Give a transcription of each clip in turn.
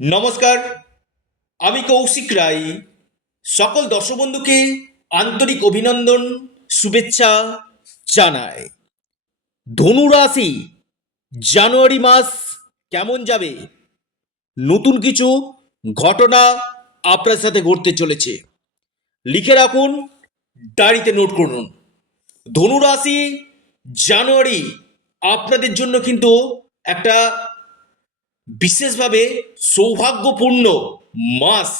নমস্কার, আমি কৌশিক রায়। সকল দর্শক বন্ধুকে আন্তরিক অভিনন্দন, শুভেচ্ছা জানাই। ধনুরাশি জানুয়ারি মাস কেমন যাবে? নতুন কিছু ঘটনা আপনার সাথে ঘটতে চলেছে। লিখে রাখুন, ডায়েরিতে নোট করুন। ধনুরাশি জানুয়ারি আপনাদের জন্য কিন্তু একটা বিশেষভাবে সৌভাগ্যপূর্ণ মাস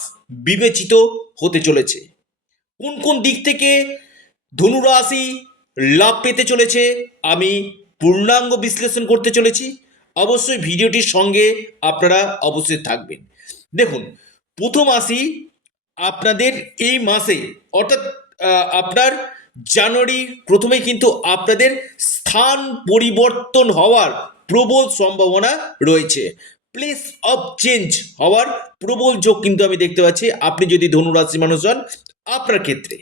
বিবেচিত হতে চলেছে। কোন কোন দিক থেকে ধনুরাশি লাভ পেতে চলেছে আমি পূর্ণাঙ্গ বিশ্লেষণ করতে চলেছি। অবশ্যই ভিডিওটির সঙ্গে আপনারা অবশ্যই থাকবেন। দেখুন, প্রথম আসি আপনাদের এই মাসে, অর্থাৎ আপনার জানুয়ারি প্রথমেই কিন্তু আপনাদের স্থান পরিবর্তন হওয়ার প্রবল সম্ভাবনা রয়েছে। প্লেস অফ চেঞ্জ হওয়ার প্রবল যোগ কিন্তু আমি দেখতে পাচ্ছি আপনি যদি ধনুরাশি মানুষ হন আপনার ক্ষেত্রে।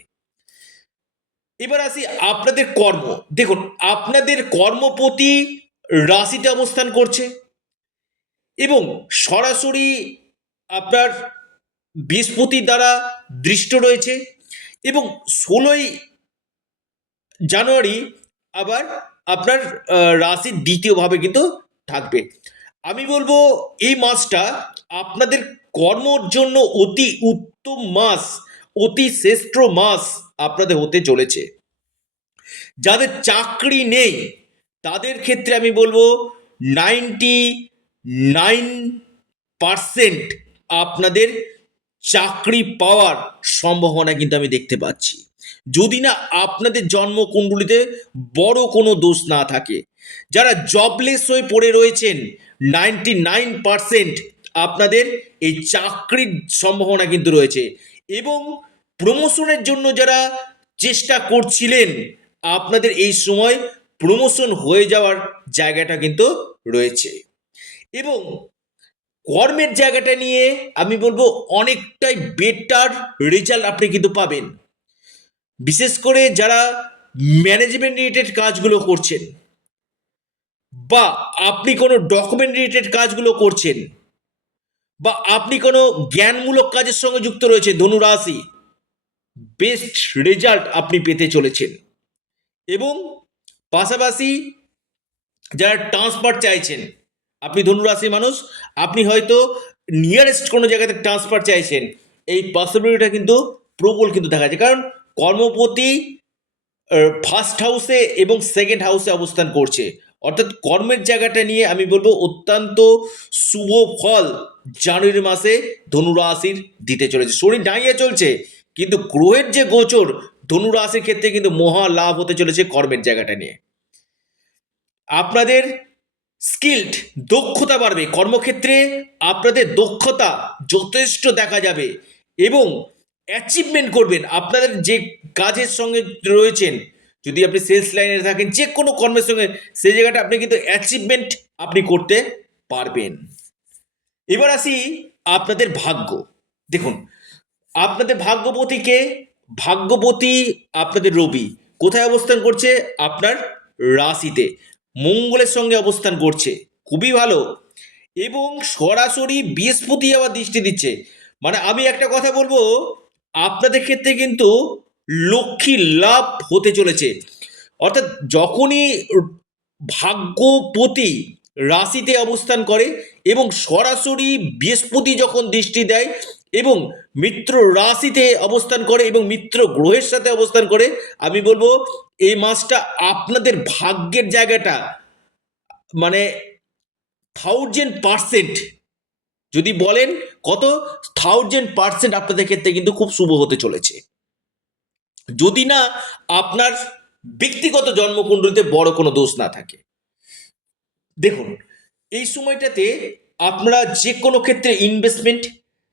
এবার আসি আপনাদের কর্ম। দেখুন, আপনাদের কর্মপতি রাশিতে অবস্থান করছে এবং সরাসরি আপনার বৃহস্পতি দ্বারা দৃষ্ট রয়েছে এবং 16ই জানুয়ারি আবার আপনার রাশির দ্বিতীয়ভাবে কিন্তু থাকবে। আমি বলবো এই মাসটা আপনাদের কর্মর জন্য অতি উত্তম মাস, অতি শ্রেষ্ঠ মাস আপনাদের হতে চলেছে। যাদের চাকরি নেই তাদের ক্ষেত্রে আমি বলবো 99% আপনাদের চাকরি পাওয়ার সম্ভাবনা কিন্তু আমি দেখতে পাচ্ছি, যদি না আপনাদের জন্মকুণ্ডলিতে বড় কোনো দোষ না থাকে। যারা জবলেস হয়ে পড়ে রয়েছেন 99% আপনাদের এই চাকরির সম্ভাবনা কিন্তু রয়েছে এবং প্রমোশনের জন্য যারা চেষ্টা করছিলেন আপনাদের এই সময় প্রমোশন হয়ে যাওয়ার জায়গাটা কিন্তু রয়েছে এবং কর্মের জায়গাটা নিয়ে আমি বলবো অনেকটাই বেটার রেজাল্ট আপনি কিন্তু পাবেন। বিশেষ করে যারা ম্যানেজমেন্ট রিলেটেড কাজগুলো করছেন বা আপনি কোনো ডকুমেন্ট রিলেটেড কাজগুলো করছেন বা আপনি কোনো জ্ঞানমূলক কাজের সঙ্গে যুক্ত রয়েছে, ধনুরাশি বেস্ট রেজাল্ট আপনি পেতে চলেছেন। এবং পাশাপাশি যারা ট্রান্সফার চাইছেন, আপনি ধনুরাশি মানুষ, আপনি হয়তো নিয়ারেস্ট কোনো জায়গাতে ট্রান্সফার চাইছেন, এই পসিবিলিটিটা কিন্তু প্রবল কিন্তু দেখা যায়। কারণ কর্মপতি ফার্স্ট হাউসে এবং সেকেন্ড হাউসে অবস্থান করছে, অর্থাৎ কর্মের জায়গাটা নিয়ে আমি বলবো অত্যন্ত শুভ ফল জানুয়ারি মাসে ধনুরাশির দিতে চলেছে। শরীর ডাঙিয়ে চলছে কিন্তু গ্রহের যে গোচর ধনুরাশির ক্ষেত্রে কিন্তু মহা লাভ হতে চলেছে কর্মের জায়গাটা নিয়ে। আপনাদের স্কিলড দক্ষতা বাড়বে, কর্মক্ষেত্রে আপনাদের দক্ষতা যথেষ্ট দেখা যাবে এবং অ্যাচিভমেন্ট করবেন আপনাদের যে কাজের সঙ্গে রয়েছেন। যদি আপনি সেলস লাইনে থাকেন, যে কোনো কর্মের সঙ্গে সেই জায়গাটা আপনি কিন্তু অ্যাচিভমেন্ট আপনি করতে পারবেন। এবার আসি আপনাদের ভাগ্য। দেখুন, আপনাদের ভাগ্যপতিকে, ভাগ্যপতি আপনাদের রবি কোথায় অবস্থান করছে? আপনার রাশিতে মঙ্গলের সঙ্গে অবস্থান করছে, খুবই ভালো। এবং সরাসরি বৃহস্পতি আবার দৃষ্টি দিচ্ছে। মানে আমি একটা কথা বলবো, আপনাদের ক্ষেত্রে কিন্তু লক্ষ্মী লাভ হতে চলেছে। অর্থাৎ যখনই ভাগ্যপতি রাশিতে অবস্থান করে এবং সরাসরি বৃহস্পতি যখন দৃষ্টি দেয় এবং মিত্র রাশিতে অবস্থান করে এবং মিত্র গ্রহের সাথে অবস্থান করে, আমি বলবো এই মাসটা আপনাদের ভাগ্যের জায়গাটা মানে 1000% যদি বলেন কত, 1000% আপনাদের ক্ষেত্রে কিন্তু খুব শুভ হতে চলেছে, যদি না আপনার ব্যক্তিগত জন্মকুণ্ডলিতে বড় কোনো দোষ না থাকে। দেখুন, এই সময়টাতে আপনারা যে কোনো ক্ষেত্রে ইনভেস্টমেন্ট,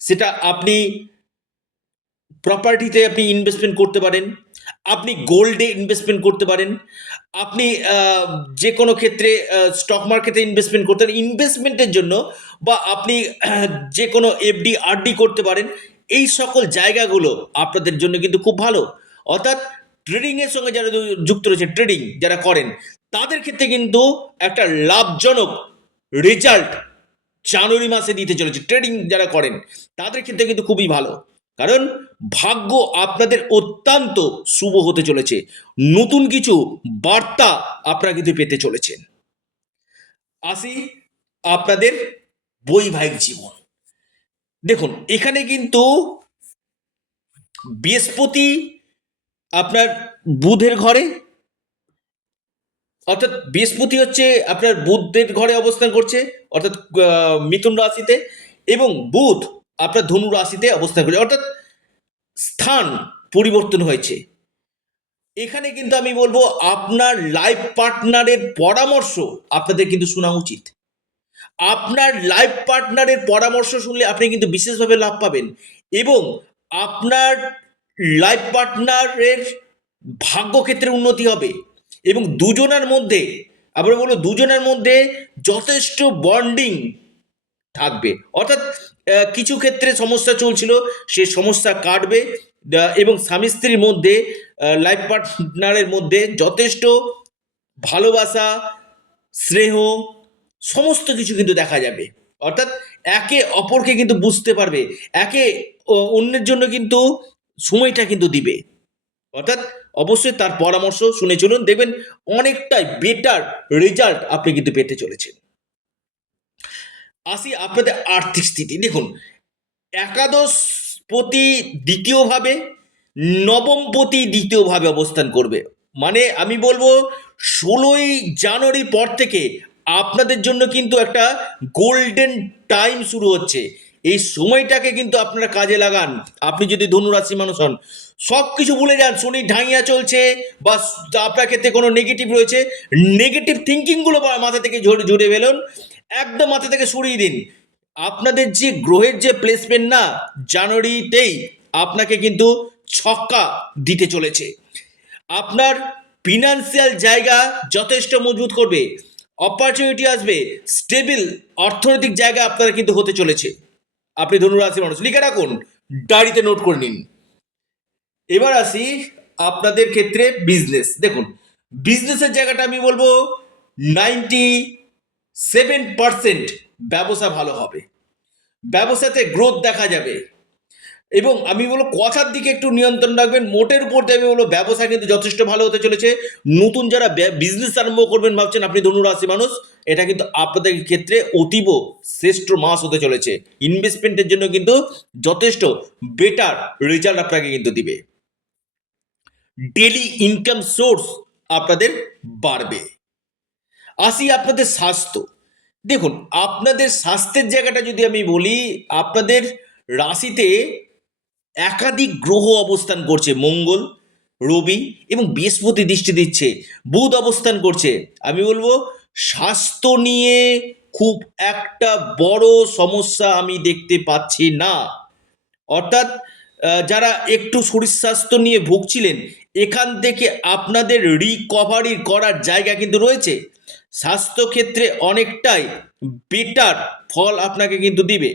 সেটা আপনি প্রপার্টিতে আপনি ইনভেস্টমেন্ট করতে পারেন, আপনি গোল্ডে ইনভেস্টমেন্ট করতে পারেন, আপনি যে কোনো ক্ষেত্রে স্টক মার্কেটে ইনভেস্টমেন্ট করতে পারেন ইনভেস্টমেন্টের জন্য, বা আপনি যে কোনো এফডি আরডি করতে পারেন। এই সকল জায়গাগুলো আপনাদের জন্য কিন্তু খুব ভালো। অর্থাৎ ট্রেডিংয়ের সঙ্গে যারা যুক্ত রয়েছে, ট্রেডিং যারা করেন তাদের ক্ষেত্রে কিন্তু একটা লাভজনক রেজাল্ট জানুয়ারি মাসে দিতে চলেছে। ট্রেডিং যারা করেন তাদের ক্ষেত্রে কিন্তু খুবই ভালো, কারণ ভাগ্য আপনাদের অত্যন্ত শুভ হতে চলেছে। নতুন কিছু বার্তা আপনারা কিন্তু পেতে চলেছেন। আসি আপনাদের বৈবাহিক জীবন। দেখুন, এখানে কিন্তু বৃহস্পতি আপনার বুধের ঘরে, অর্থাৎ বৃহস্পতি হচ্ছে আপনার বুধের ঘরে অবস্থান করছে, অর্থাৎ মিথুন রাশিতে, এবং বুধ আপনার ধনু রাশিতে অবস্থান করছে, অর্থাৎ স্থান পরিবর্তন হয়েছে। এখানে কিন্তু আমি বলবো আপনার লাইফ পার্টনারের পরামর্শ আপনাদের কিন্তু শোনা উচিত। আপনার লাইফ পার্টনারের পরামর্শ শুনলে আপনি কিন্তু বিশেষভাবে লাভ পাবেন, এবং আপনার লাইফ পার্টনারের ভাগ্যক্ষেত্রে উন্নতি হবে, এবং দুজনের মধ্যে, আমরা বলবো দুজনের মধ্যে যথেষ্ট বন্ডিং থাকবে। অর্থাৎ কিছু ক্ষেত্রে সমস্যা চলছিল, সে সমস্যা কাটবে, এবং স্বামী স্ত্রীর মধ্যে, লাইফ পার্টনারের মধ্যে যথেষ্ট ভালোবাসা, স্নেহ, সমস্ত কিছু কিন্তু দেখা যাবে। অর্থাৎ একে অপরকে কিন্তু বুঝতে পারবে, একে অন্যের জন্য কিন্তু সময়টা কিন্তু দিবে। অর্থাৎ অবশ্যই তার পরামর্শ শুনে চলুন, দেখবেন অনেকটাই বেটার রেজাল্ট আপনি কিন্তু পেতে চলেছেন। আসি আপনাদের আর্থিক স্থিতি। দেখুন, একাদশপতি দ্বিতীয়ভাবে, নবমপতি দ্বিতীয়ভাবে অবস্থান করবে। মানে আমি বলবো 16ই জানুয়ারির পর থেকে আপনাদের জন্য কিন্তু একটা গোল্ডেন টাইম শুরু হচ্ছে। এই সময়টাকে কিন্তু আপনারা কাজে লাগান। আপনি যদি ধনুরাশি মানুষ হন, সব কিছু ভুলে যান। শনি ঢাইয়া চলছে বা আপনার ক্ষেত্রে কোনো নেগেটিভ রয়েছে, নেগেটিভ থিঙ্কিংগুলো মাথা থেকে ঝরে ফেলুন, একদম মাথা থেকে সরিয়ে দিন। আপনাদের যে গ্রহের যে প্লেসমেন্ট না, জানুয়ারিতেই আপনাকে কিন্তু ছক্কা দিতে চলেছে। আপনার ফিনান্সিয়াল জায়গা যথেষ্ট মজবুত করবে, অপরচুনিটি আসবে, স্টেবল অর্থনৈতিক জায়গা আপনারা কিন্তু হতে চলেছে। আপনি ধনুরাশির মানুষ, লিখে রাখুন, ডায়েরিতে নোট করে নিন। এবার আসি আপনাদের ক্ষেত্রে বিজনেস। দেখুন, বিজনেসের জায়গাটা আমি বলবো 97% ব্যবসা ভালো হবে, ব্যবসাতে গ্রোথ দেখা যাবে, এবং আমি বলবো কথার দিকে একটু নিয়ন্ত্রণ রাখবেন। মোটের উপর দিয়ে আমি বলবো ব্যবসা কিন্তু যথেষ্ট ভালো হতে চলেছে। নতুন যারা বিজনেস আরম্ভ করবেন ভাবছেন, আপনি ধনুরাশি মানুষ, এটা কিন্তু আপনাদের ক্ষেত্রে অতীব শ্রেষ্ঠ মাস হতে চলেছে। ইনভেস্টমেন্টের জন্য কিন্তু যথেষ্ট বেটার রেজাল্ট আপনাকে কিন্তু দিবে। ডেলি ইনকাম সোর্স আপনাদের বাড়বে। আসি আপনাদের স্বাস্থ্য। দেখুন, আপনাদের স্বাস্থ্যের জায়গাটা যদি আমি বলি, আপনাদের রাশিতে একাধিক গ্রহ অবস্থান করছে, মঙ্গল, রবি এবং বৃহস্পতি দৃষ্টি দিচ্ছে, বুধ অবস্থান করছে। আমি বলবো স্বাস্থ্য নিয়ে খুব একটা বড় সমস্যা আমি দেখতে পাচ্ছি না। অর্থাৎ যারা একটু শরীর স্বাস্থ্য নিয়ে ভুগছিলেন, এখান থেকে আপনাদের রিকভারি করার জায়গা কিন্তু রয়েছে। স্বাস্থ্যক্ষেত্রে অনেকটাই বেটার ফল আপনাকে কিন্তু দিবে।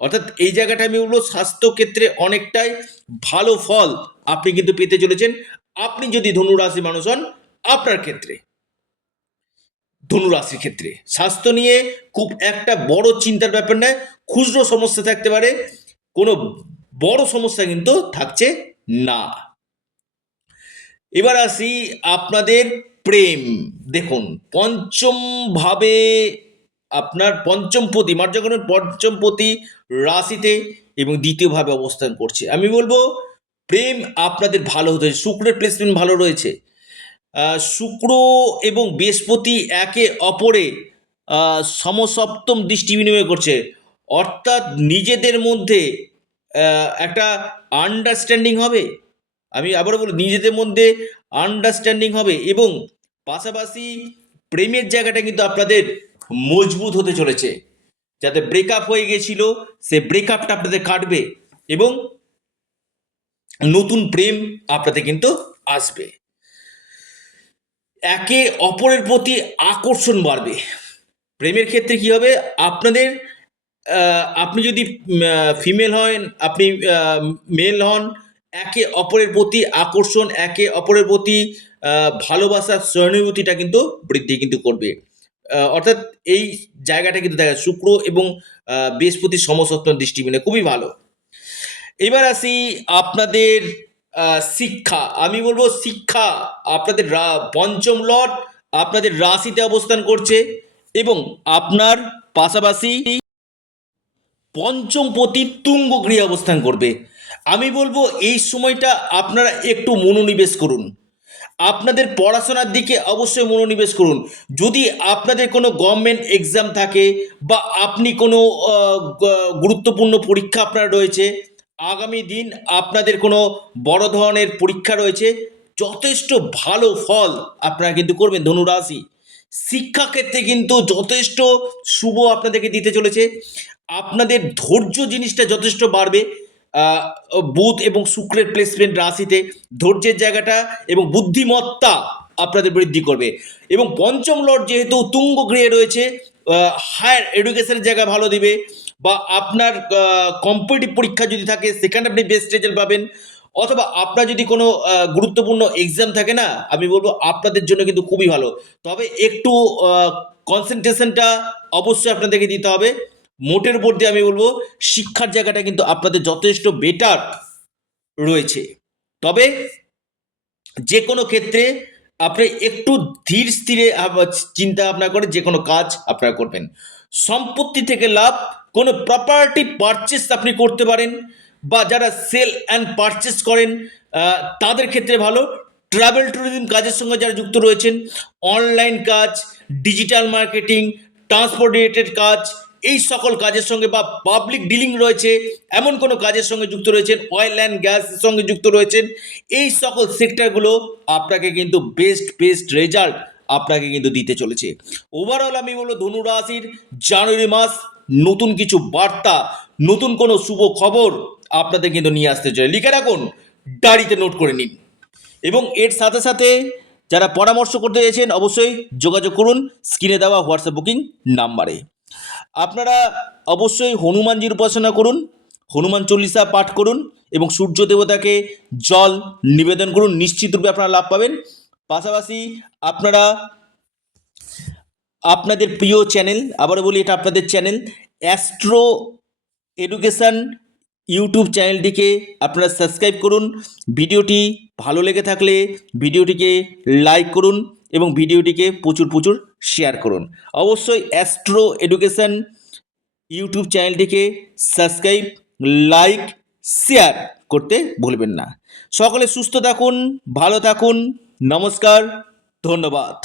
অর্থাৎ এই জায়গাটা আমি বলবো স্বাস্থ্যক্ষেত্রে অনেকটাই ভালো ফল আপনি কিন্তু পেতে চলেছেন, আপনি যদি ধনুরাশি মানুষ হন। আপনার ক্ষেত্রে, ধনুরাশির ক্ষেত্রে স্বাস্থ্য নিয়ে খুব একটা বড় চিন্তার ব্যাপার নয়। খুচরো সমস্যা থাকতে পারে, কোনো বড় সমস্যা কিন্তু থাকছে না। এবার আসি আপনাদের প্রেম। দেখুন, পঞ্চম ভাবে আপনার পঞ্চমপতি, মার্জগণের পঞ্চমপতি রাশিতে এবং দ্বিতীয়ভাবে অবস্থান করছে। আমি বলবো প্রেম আপনাদের ভালো হতে, শুক্রের প্লেসমেন্ট ভালো রয়েছে। শুক্র এবং বৃহস্পতি একে অপরে সমসপ্তম দৃষ্টি বিনিময় করছে, অর্থাৎ নিজেদের মধ্যে একটা আন্ডারস্ট্যান্ডিং হবে। আমি আবারও বলি, নিজেদের মধ্যে আন্ডারস্ট্যান্ডিং হবে, এবং পাশাপাশি প্রেমের জায়গাটা কিন্তু আপনাদের মজবুত হতে চলেছে। যাতে ব্রেকআপ হয়ে গেছিল, সে ব্রেকআপটা আপনাদের কাটবে, এবং নতুন প্রেম আপনাদের কিন্তু আসবে। একে অপরের প্রতি আকর্ষণ বাড়বে। প্রেমের ক্ষেত্রে কি হবে, আপনাদের আপনি যদি ফিমেল হন, আপনি মেল হন, একে অপরের প্রতি আকর্ষণ, একে অপরের প্রতি ভালোবাসার সহানুভূতিটা কিন্তু বৃদ্ধি কিন্তু করবে। অর্থাৎ এই জায়গাটা কিন্তু দেখা যায় শুক্র এবং বৃহস্পতির সমসপ্তম দৃষ্টি মিলে খুবই ভালো। এবার আসি আপনাদের শিক্ষা। আমি বলবো শিক্ষা আপনাদের পঞ্চম লর্ড আপনাদের রাশিতে অবস্থান করছে এবং আপনার পাশাপাশি পঞ্চম পতি তুঙ্গ গৃহে অবস্থান করবে। আমি বলবো এই সময়টা আপনারা একটু মনোনিবেশ করুন, আপনাদের পড়াশোনার দিকে অবশ্যই মনোনিবেশ করুন। যদি আপনাদের কোনো গভর্নমেন্ট এক্সাম থাকে বা আপনি কোনো গুরুত্বপূর্ণ পরীক্ষা আপনার রয়েছে, আগামী দিন আপনাদের কোনো বড় ধরনের পরীক্ষা রয়েছে, যথেষ্ট ভালো ফল আপনারা কিন্তু করবেন ধনুরাশি। শিক্ষাক্ষেত্রে কিন্তু যথেষ্ট শুভ আপনাদেরকে দিতে চলেছে। আপনাদের ধৈর্য জিনিসটা যথেষ্ট বাড়বে। আহ, বুধ এবং শুক্রের প্লেসমেন্ট রাশিতে ধৈর্যের জায়গাটা এবং বুদ্ধিমত্তা আপনাদের বৃদ্ধি করবে। এবং পঞ্চম লর্ড যেহেতু তুঙ্গ গৃহে রয়েছে, হায়ার এডুকেশনের জায়গা ভালো দিবে, বা আপনার কম্পিটিটিভ পরীক্ষা যদি থাকে সেখানে আপনি বেস্ট রেজাল্ট পাবেন, অথবা আপনার যদি কোনো গুরুত্বপূর্ণ এক্সাম থাকে না, আমি বলবো আপনাদের জন্য কিন্তু খুবই ভালো। তবে একটু কনসেন্ট্রেশনটা অবশ্যই আপনাদেরকে দিতে হবে। মোটের উপর দিয়ে আমি বলবো শিক্ষার জায়গাটা কিন্তু আপনাদের যথেষ্ট বেটার রয়েছে। তবে যে কোনো ক্ষেত্রে আপনি একটু ধীর স্থিরে চিন্তা ভাবনা করে যে কোনো কাজ আপনারা করবেন। সম্পত্তি থেকে লাভ, কোনো প্রপার্টি পারচেস আপনি করতে পারেন, বা যারা সেল অ্যান্ড পারচেস করেন তাদের ক্ষেত্রে ভালো। ট্রাভেল ট্যুরিজম কাজের সঙ্গে যারা যুক্ত রয়েছেন, অনলাইন কাজ, ডিজিটাল মার্কেটিং, ট্রান্সপোর্ট রিলেটেড কাজ, এই সকল কাজের সঙ্গে, বা পাবলিক ডিলিং রয়েছে এমন কোনো কাজের সঙ্গে যুক্ত রয়েছেন, অয়েল অ্যান্ড গ্যাসের সঙ্গে যুক্ত রয়েছেন, এই সকল সেক্টরগুলো আপনাকে কিন্তু বেস্ট রেজাল্ট আপনাকে কিন্তু দিতে চলেছে। ওভারঅল আমি বলবো ধনুরাশির জানুয়ারি মাস নতুন কিছু বার্তা, নতুন কোনো শুভ খবর আপনাদের কিন্তু নিয়ে আসতে চলে। লিখে রাখুন, ডায়েরিতে নোট করে নিন। এবং এর সাথে সাথে যারা পরামর্শ করতে চাইছেন অবশ্যই যোগাযোগ করুন স্ক্রিনে দেওয়া হোয়াটসঅ্যাপ বুকিং নাম্বারে। আপনারা অবশ্যই হনুমানজির উপাসনা করুন, হনুমান চল্লিশা পাঠ করুন এবং সূর্য দেবতাকে জল নিবেদন করুন, নিশ্চিত রূপে আপনারা লাভ পাবেন। পাশাপাশি আপনারা আপনাদের প্রিয় চ্যানেল, আবারও বলি এটা আপনাদের চ্যানেল অ্যাস্ট্রো এডুকেশান ইউটিউব চ্যানেলটিকে আপনারা সাবস্ক্রাইব করুন। ভিডিওটি ভালো লেগে থাকলে ভিডিওটিকে লাইক করুন এবং ভিডিওটিকে প্রচুর শেয়ার করুন। অবশ্যই অ্যাস্ট্রো এডুকেশান ইউটিউব চ্যানেলটিকে সাবস্ক্রাইব, লাইক, শেয়ার করতে ভুলবেন না। সকলে সুস্থ থাকুন, ভালো থাকুন, নমস্কার, ধন্যবাদ।